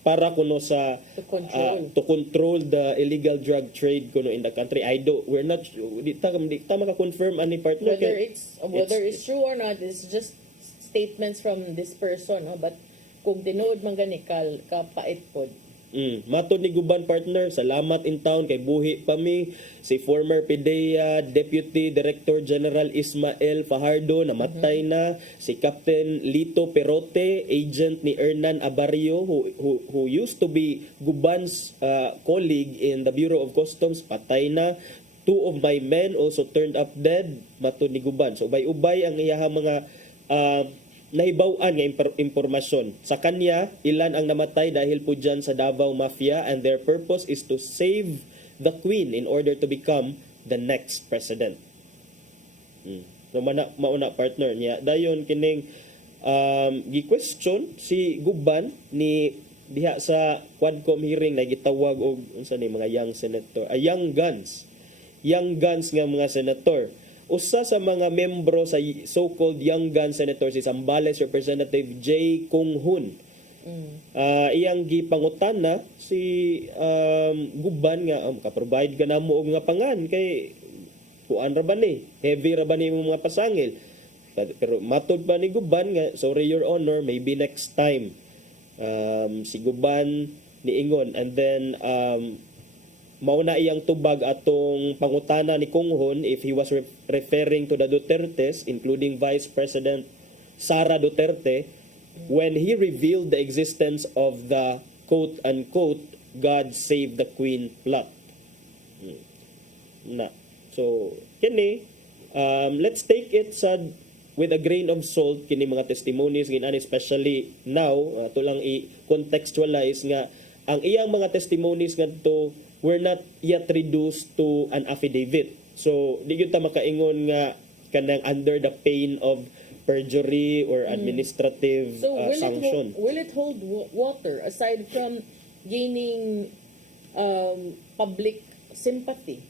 para kuno sa to control the illegal drug trade kuno in the country. We're not di ta maka-confirm ani partner whether it's true or not, it's just statements from this person, no? But kung tinuod man gani kapait pod. Matod ni Guban partner, salamat in town kay buhi pa mi si former PIDEA Deputy Director General Ismael Fajardo namatay na, si Captain Lito Perote, agent ni Hernan Abarrio who used to be Guban's colleague in the Bureau of Customs, patay na. 2 of my men also turned up dead, matod ni Guban. So ubay-ubay ang iyahang mga nahibaw-an nga impormasyon. Sa kanya, ilan ang namatay dahil po dyan sa Davao Mafia, and their purpose is to save the Queen in order to become the next president. So mauna partner niya. Dayon kining gi-question si Guban ni diha sa Quadcom hearing na gitawag og unsa ni mga young guns nga mga senator. Usa sa mga membro sa so-called Young Gun Senator si Zambales Representative J. Kung Hun. Iyang gipangutana si Guban nga ka-provide ka namo og nga pangan kay kuan ra ba ni? Heavy ra ba ni mga pasangil? Pero matod pa ni Guban nga, sorry your honor, maybe next time. Si Guban niingon, and then mauna iyang tubag atong pangutana ni Kung Hun if he was referring to the Dutertes, including Vice President Sara Duterte, when he revealed the existence of the quote-unquote God Save the Queen plot. So, kini, let's take it sa with a grain of salt kini mga testimonies ginani, especially now to lang i-contextualize nga ang iyang mga testimonies ngadto were not yet reduced to an affidavit. So di gyud ta makaingon nga kanang under the pain of perjury or administrative So sanction. will it hold water aside from gaining public sympathy?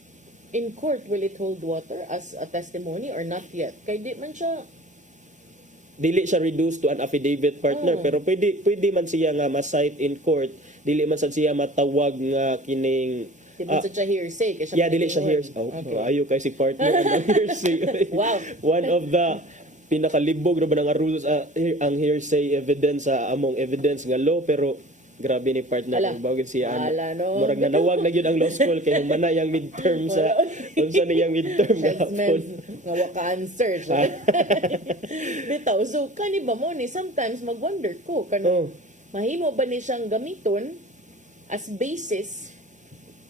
In court, will it hold water as a testimony or not yet? Kay di man siya Dili siya reduced to an affidavit, partner, pero pwede man siya nga ma-cite in court, dili man sad siya matawag nga kining di man siya hearsay. Kaya siya yeah, dili siya pwede hearsay. Oh, Okay. ayo kay si partner ang hearsay. Wow. One of the pinakalibog ra ba nga rules ang hearsay evidence sa among evidence nga law, pero grabe ni partner Ala. ang bawagin siya Ala, no. murag nanawag na gyud ang law school kay humana yang midterm sa unsa ni yang midterm gahapon. nga waka answer siya. Bitaw, so kani ba mo ni sometimes mag-wonder ko kano mahimo ba ni siyang gamiton as basis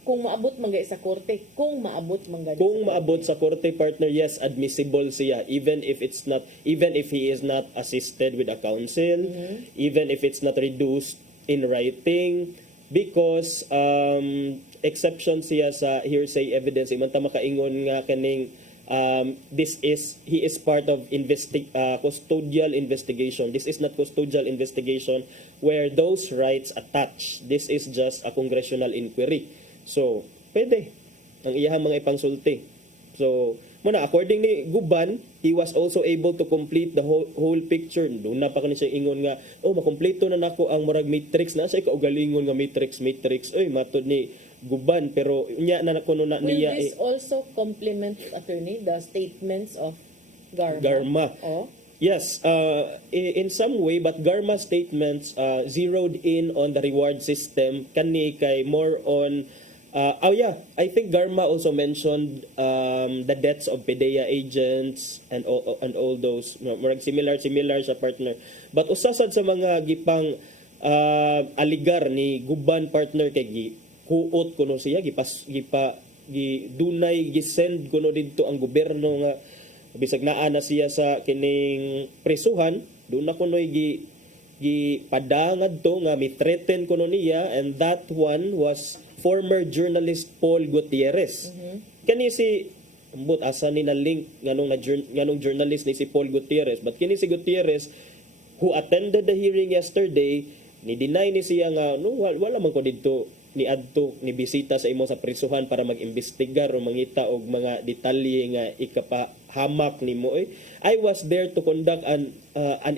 kung maabot man sa korte, kung maabot man Kung maabot sa korte, partner, yes, admissible siya even if he is not assisted with a counsel, even if it's not reduced in writing, because exception siya sa hearsay evidence. Imanta makaingon nga kaning he is part of custodial investigation. This is not custodial investigation where those rights attach. This is just a congressional inquiry. So, pwede ang iyahang mga ipangsulti. So, muna, according ni Guban, he was also able to complete the whole picture. Doon na pa kani siya ingon nga, makompleto na nako ang murag matrix na siya kaugalingon nga matrix. Oy, matod ni Guban, pero nya na kuno na Will niya this also complement, attorney, the statements of Garma? Garma. Oh. Yes, in some way, but Garma statements zeroed in on the reward system kani kay more on I think Garma also mentioned the deaths of PDEA agents and all those murag similar sa partner. But usasad sa mga gipang aligar ni Guban, partner, kay kuot kuno siya dunay gisend kuno didto ang gobyerno nga bisag naa na siya sa kining presuhan, doon na kunoy padangad to nga mi-threaten kuno niya, and that one was former journalist Paul Gutierrez. Kani si ambot asa ni na link nganong journalist ni si Paul Gutierrez, but kini si Gutierrez who attended the hearing yesterday, ni deny ni siya nga wala man ko didto ni adto ni bisita sa imo sa prisuhan para mag-imbestigar o mangita og mga detalye nga ikapahamak nimo. I was there to conduct an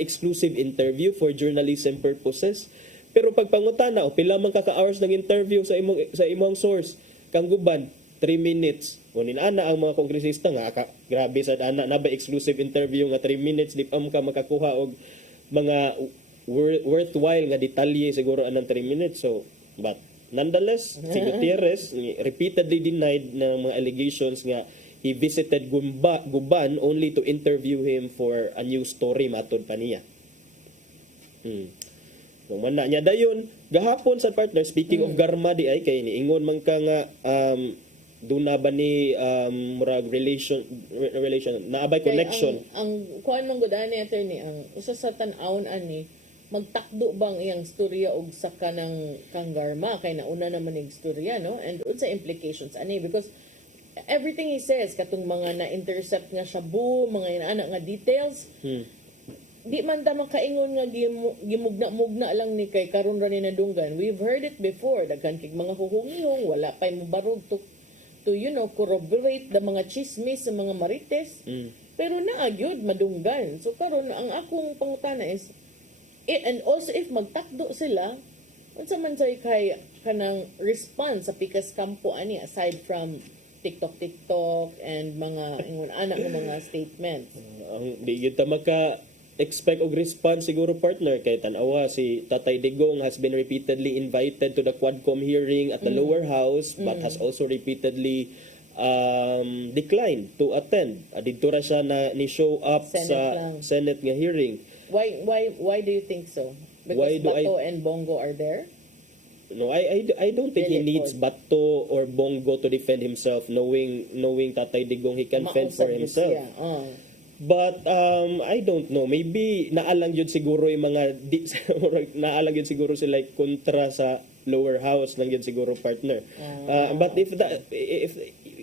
exclusive interview for journalism purposes. Pero pagpangutana pila man ka hours ng interview sa imong source kang Guban, 3 minutes. Kunin ana ang mga kongresista nga grabe sad ana na ba exclusive interview nga 3 minutes di pa ka makakuha og mga worthwhile nga detalye siguro anang 3 minutes. So but nonetheless, si Gutierrez repeatedly denied ng mga allegations nga he visited Guban only to interview him for a news story matod pa niya. Kung man na niya dayon gahapon sa partner, speaking of Garma di ay kay niingon man ka nga doon na ba ni murag relation naabay connection. Ang kuan mong gudani, attorney, ang usa sa tan-awon ani magtakdo bang iyang storya og sa kanang kang Garma kay nauna naman ning storya, no? And unsa implications ani, because everything he says katong mga na-intercept nga shabu, mga inaana nga details, di man ta makaingon nga gimugna-mugna lang ni kay karon ra ni nadunggan. We've heard it before, daghan kig mga huhungihong wala pay mobarog to corroborate the mga chismis sa mga marites. Pero naagyod madunggan. So karon ang akong pangutana is and also if magtakdo sila, unsa man say kay kanang response sa pikas kampo ani aside from TikTok and mga ingon anak ng mga statements. Ang di gyud ta maka expect og response siguro, partner, kay tanawa si Tatay Digong has been repeatedly invited to the Quadcom hearing at the lower house but has also repeatedly declined to attend. Didto ra siya na ni show up Senate nga hearing. Why do you think so? Because Bato and Bongo are there? No, I don't think he needs Bato or Bongo to defend himself, knowing Tatay Digong he can fend for himself. But I don't know, maybe naalang yun siguro yung mga naalang yun siguro sila kontra sa lower house lang yun siguro, partner. But if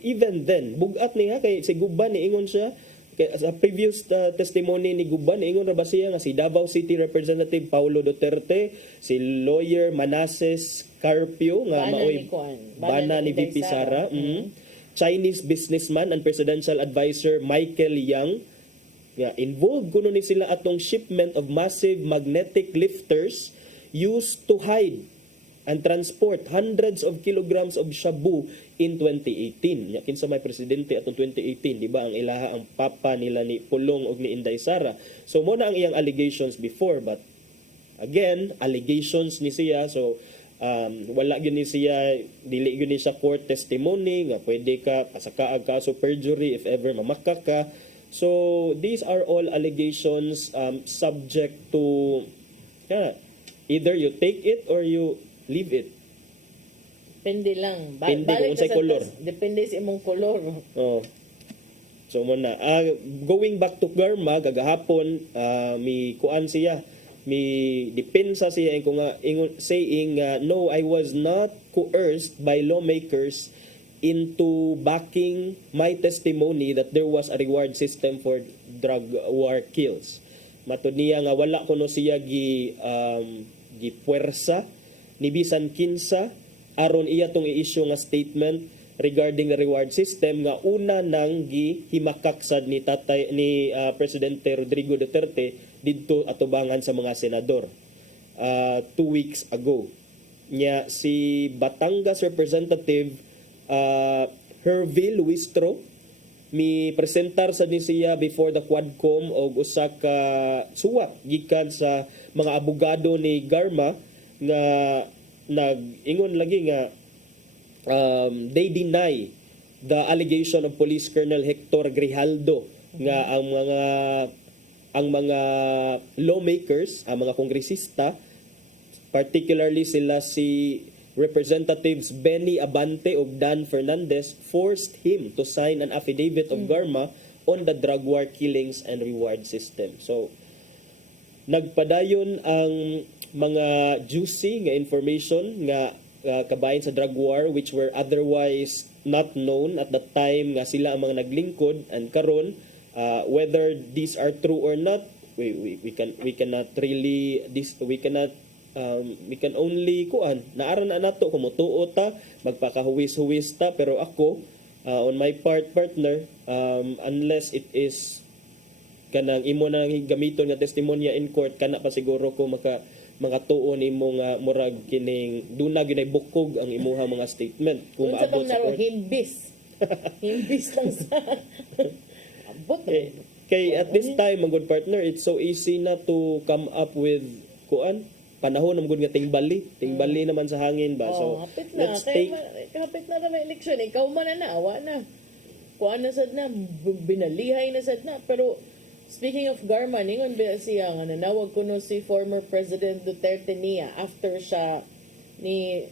even then bugat niya kay si Guban niingon siya sa previous testimony ni Guban, niingon ra ba siya nga si Davao City Representative Paulo Duterte, si lawyer Manasseh Carpio nga maoy bana ni VP Sara, Chinese businessman and presidential advisor Michael Yang, involved kuno ni sila atong shipment of massive magnetic lifters used to hide and transport hundreds of kilograms of shabu in 2018. Kinsa may presidente atong 2018, di ba? Ang ilaha ang papa nila ni Pulong og ni Inday Sara. So mo na ang iyang allegations before, but again, allegations ni siya. So wala gyud ni siya, dili gyud ni siya court testimony nga pwede ka pasakaag kaso perjury if ever mamaka ka. So these are all allegations subject to either you take it or you leave it. Depende lang. Depende kung unsay kolor. Depende sa imong kolor. Oh. So muna, going back to Garma, gagahapon mi kuan siya, mi depensa siya saying no, I was not coerced by lawmakers into backing my testimony that there was a reward system for drug war kills. Matud niya nga wala kuno siya gi puwersa ni bisan kinsa aron iya tong i-issue nga statement regarding the reward system nga una nang gihimakaksad ni Presidente Rodrigo Duterte didto atubangan sa mga senador 2 weeks ago. Nya si Batangas Representative Herville Wistro mi presentar sa siya before the Quadcom og usa ka suwat gikan sa mga abogado ni Garma nga nag-ingon lagi nga they deny the allegation of Police Colonel Hector Grijaldo nga ang mga lawmakers, ang mga kongresista, particularly sila si Representatives Benny Abante ug Dan Fernandez, forced him to sign an affidavit of Garma on the drug war killings and reward system. So nagpadayon ang mga juicy nga information nga kabahin sa drug war which were otherwise not known at that time nga sila ang mga naglingkod, and karon whether these are true or not, we cannot we can only naara na nato kung mutuo ta, magpakahuwis-huwis ta, pero ako on my partner, unless it is kanang imo nang gamiton nga testimonya in court, kana pa siguro ko makatuon imo nga murag kining duna ginay bukog ang imuha mga statement kung Unsa maabot bang sa naro court. himbis lang sa abot Kay at this time, my good partner, it's so easy na to come up with panahon ng nga tingbali naman sa hangin ba. So hapit na. let's take Hapit na naman eleksyon. Ikaw man na awa na. Kuan na sad na, binalihay na sad na. Pero speaking of Garma, ningon ba siya nga nanawag kuno si former President Duterte niya after siya ni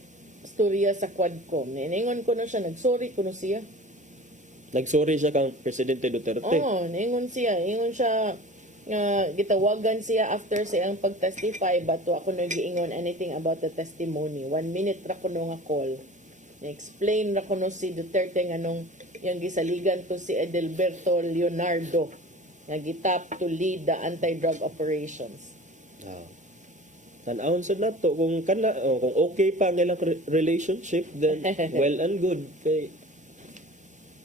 storya sa Quadcom. Ningon kuno siya, nagsorry kuno siya. Nagsorry siya kang Presidente Duterte. Ningon siya. Ingon siya gitawagan siya after siyang pag-testify, but ako nag-iingon anything about the testimony. 1 minute ra kuno nga call. Na-explain ra kuno si Duterte nga nung yung gisaligan to si Edelberto Leonardo nga gitap to lead the anti-drug operations. Tan-awon sad nato kung kung okay pa ang ilang relationship, then well and good. Kay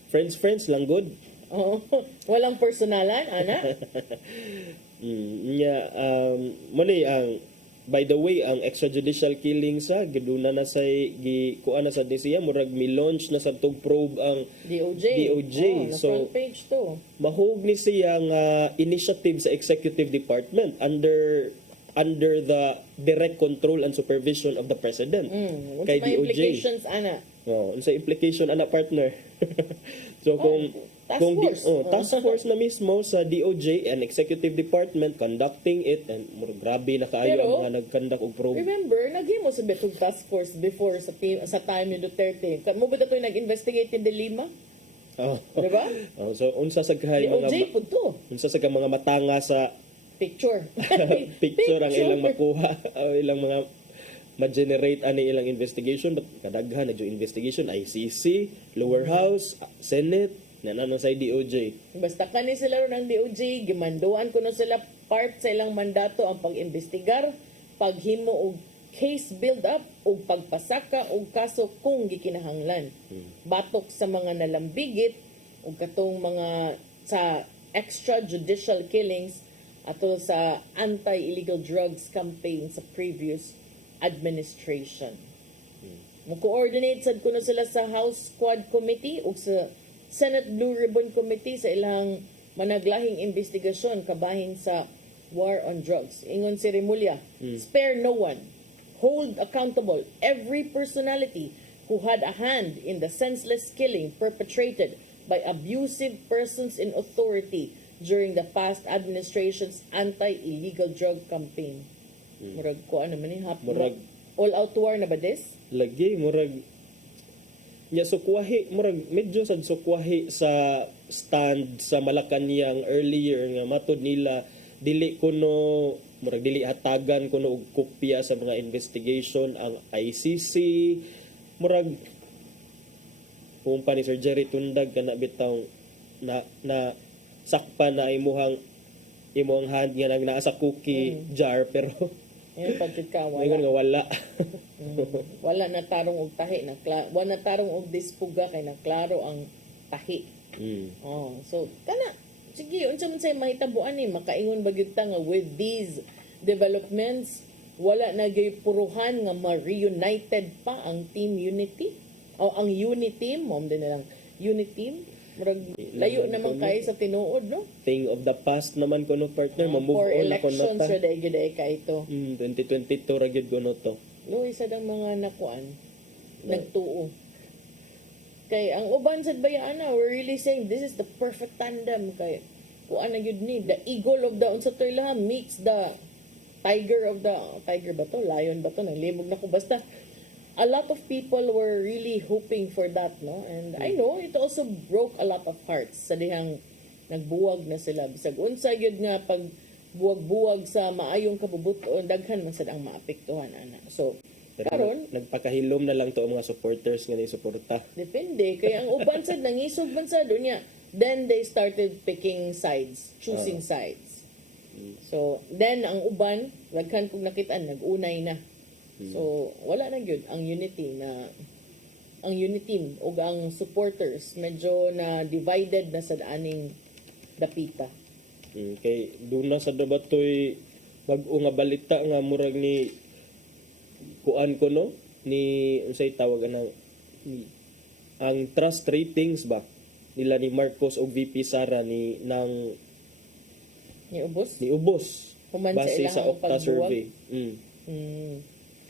friends lang good. Walang personalan, ana? By the way, ang extrajudicial killing sa giduna na sa kuan na sa siya murag mi-launch na sa tug probe ang DOJ. So front page to. Mahog ni siya nga initiative sa executive department under the direct control and supervision of the president. Kay What's my DOJ. implications, ana? Unsa implication ana, partner? So task force na mismo sa DOJ and executive department conducting it, and grabe na kaayo ang mga nag-conduct og probe. Remember, naghimo sa betog task force before sa time ni Duterte. Mo ba datoy nag-investigate in De Lima? Oh. Di ba? Oh, so unsa sa kahay Ni mga OJ po to. unsa sa mga matanga sa Picture. picture ang ilang makuha o ilang mga ma-generate ani ilang investigation but kadaghan na investigation ICC, lower house, Senate, nananong sa DOJ. Basta kani sila ron ng DOJ, gimanduan ko na sila part sa ilang mandato ang pag-imbestigar, paghimo og case build-up o pagpasaka o kaso kung gikinahanglan. Batok sa mga nalambigit o katong mga sa extrajudicial killings ato sa anti-illegal drugs campaign sa previous administration. Mo-coordinate sad kuno sila sa House Squad Committee o sa Senate Blue Ribbon Committee sa ilang managlahing investigasyon kabahin sa war on drugs. Ingon si Remulla, spare no one. Hold accountable every personality who had a hand in the senseless killing perpetrated by abusive persons in authority during the past administration's anti-illegal drug campaign. Murag ko ano man Murag all-out war na ba this? lagi murag nya sukwahi murag medyo sad sukwahi sa stand sa Malacañang earlier nga matod nila dili kuno murag dili hatagan kuno og kopya sa mga investigation ang ICC murag kung pa ni Sir Jerry Tundag kana bitaw na sakpa na imuhang hand nga nang naa sa cookie jar pero Yan pagkit ka Ngayon nga wala. Wala na tarong og tahi na wala na tarong og dispuga kay na klaro ang tahi. Oh, so kana sige unsa man say mahitabuan ni makaingon ba gyud ta nga with these developments wala na gyud puruhan nga ma-reunited pa ang team unity o ang unity mom din na lang unity murag layo naman kay sa tinuod no Thing of the past naman kuno partner for mamove on na kuno elections ta. sa day kay ito 2022 ra gyud kuno to. Luoy sad ang mga nakuan nagtuo kay ang uban sad bayana we're really saying this is the perfect tandem kay kuan na gyud ni the eagle of the unsa toy laha meets the tiger ba to lion ba to nalimog na ko basta a lot of people were really hoping for that no and I know it also broke a lot of hearts sa dihang nagbuwag na sila bisag unsa gyud nga pag buwag-buwag sa maayong kabubuton daghan man sad ang maapektuhan ana so karon nagpakahilom na lang to ang mga supporters nga ni suporta. depende kay ang uban sad nangisog man sad unya then they started picking sides choosing sides so then ang uban daghan kog nakit-an nag-unay na so wala na gyud ang unity ug ang supporters medyo na divided na sad aning dapita. Kay doon na sa debatoy bag-o nga balita nga murag ni kuan ko no ni unsay tawag anang ang trust ratings ba nila ni Marcos og VP Sara ni ubos Human base sa sa ilang Okta pagbuwag? survey.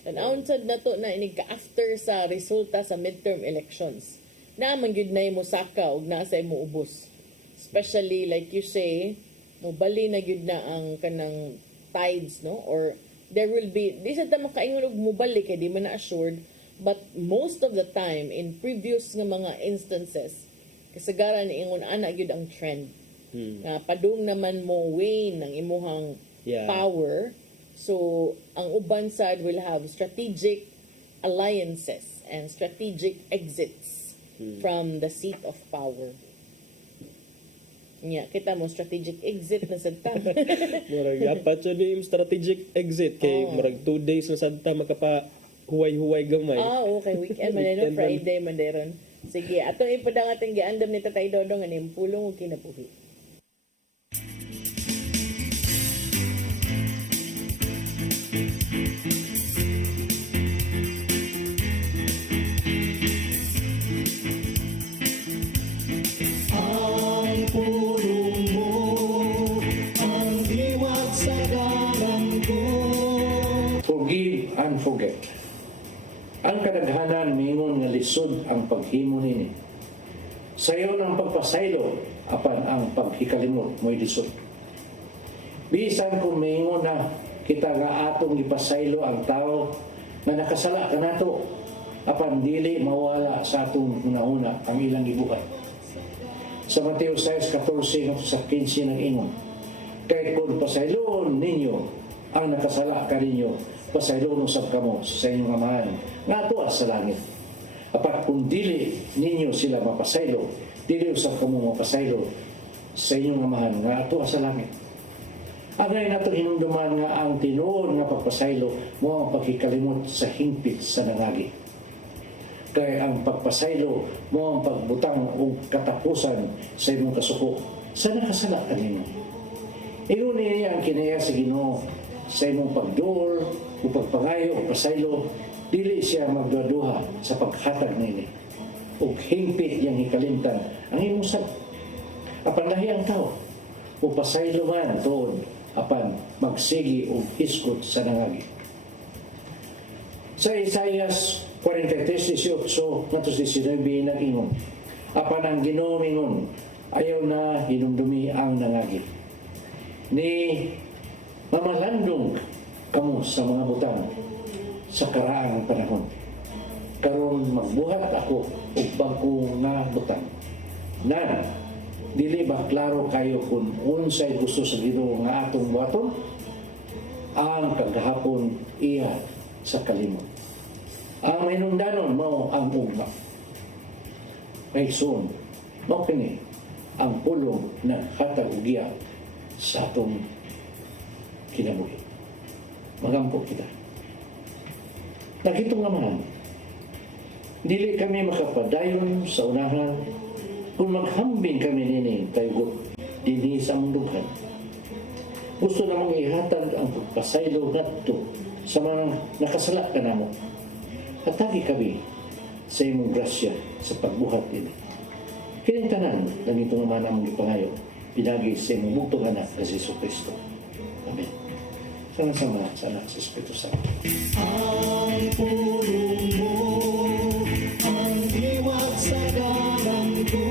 Tanawon sad nato na inig after sa resulta sa midterm elections. Naman gyud na imo saka og naa sa imo ubos. Especially like you say, mobali na gyud na ang kanang tides no or there will be di sa ta makaingon og mobali kay di man na assured but most of the time in previous nga mga instances kasagaran ingon ana gyud ang trend. Nga padung naman mo wane ng imuhang power. So, ang uban side will have strategic alliances and strategic exits from the seat of power. Nya, kita mo strategic exit na sad ta. Murag apat siya ni strategic exit kay murag 2 days na sad ta makapa huway-huway gamay. Okay, weekend man na Friday man deron. Sige, atong ipadang atong giandam ni Tatay Dodong ani pulong og kinabuhi. Ang pulong mo, ang diwat sa dalan ko. Forgive and forget. Ang kadaghanan mingon nga lisod ang paghimo nini. Sayo ng pagpasaylo apan ang paghikalimot mo'y lisod. Bisan kung mingon na kita nga atong ipasaylo ang tao nga nakasala kanato apan dili mawala sa atong una-una ang ilang gibuhat. Sa Mateo 6:14 at sa 15 ng ingon, kay kung pasayloon ninyo ang nakasala ka ninyo, pasayloon usab kamo sa inyong amahan nga atuwa sa langit. Apat kung dili ninyo sila mapasaylo, dili usab kamo mapasaylo sa inyong amahan nga atuwa sa langit. Agay nato hinumduman nga ang tinuod nga pagpasaylo mo ang pagkikalimot sa hingpit sa nangagi. Kaya ang pagpasaylo mo ang pagbutang o katapusan sa imong kasuko sa nakasala kanino. Ingon niya ang kinaya sa Ginoo sa imong pagduol o pagpangayo o pasaylo, dili siya magduduha sa paghatag nini. O hingpit yang hikalimtan ang imong sala. Apan lahi ang tao o pasaylo man tuon apan magsigi o iskot sa nangagi. Sa Isaias 43:18 ngadto 19 nag-ingon, apan ang Ginoo mingon, ayaw na hinumdumi ang nangagi. Ni mamalandong kamo sa mga butang sa karaang panahon. Karon magbuhat ako og bag-o nga butang. Nan, dili ba klaro kayo kung unsay gusto sa Ginoo nga atong buhaton? Ang kagahapon iya sa kalimot. Ang mainungdanon mao ang ugma. Kayson, mao kini ang pulong na hatag ugiya sa atong kinabuhi. Magampo kita. Nakitong naman, dili kami makapadayon sa unahan kung maghambing kami nining taygot dinhi sa mundughan. Gusto namang ihatag ang pagpasaylo ngadto sa mga nakasala kanamo. Hatagi kami sa imong grasya sa pagbuhat ini. Kining tanan lang ito naman ang ipangayo pinagi sa imong bugtong anak na si Jesucristo. Amen. Sama-sama sa anak sa Espiritu Santo. Ang pulong mo, ang liwat sa dalang ko.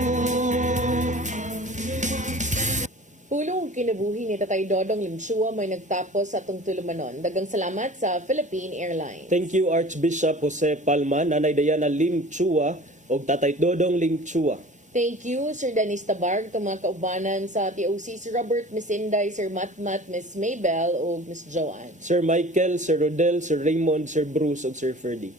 Pulong kinabuhi ni Tatay Dodong Limchua may nagtapos sa atong tulumanon. Dagang salamat sa Philippine Airlines. Thank you Archbishop Jose Palma, Nanay Diana Lim Chua o Tatay Dodong Lim Chua. Thank you, Sir Dennis Tabarg, itong mga kaubanan sa TOC, Sir Robert, Miss Inday, Sir Matmat, Miss Maybell, o Miss Joanne. Sir Michael, Sir Rodel, Sir Raymond, Sir Bruce, o Sir Ferdy.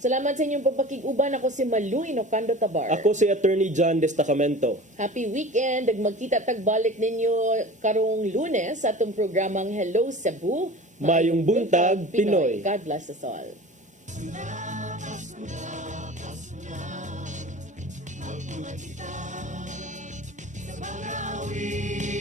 Salamat sa inyong pagpakiguban. Ako si Malu Inocando Tabar. Ako si Attorney John Destacamento. Happy weekend. Magkita tagbalik ninyo karong Lunes sa atong programang Hello Cebu. Mayong buntag, Pinoy. God bless us all. Sa Malawi.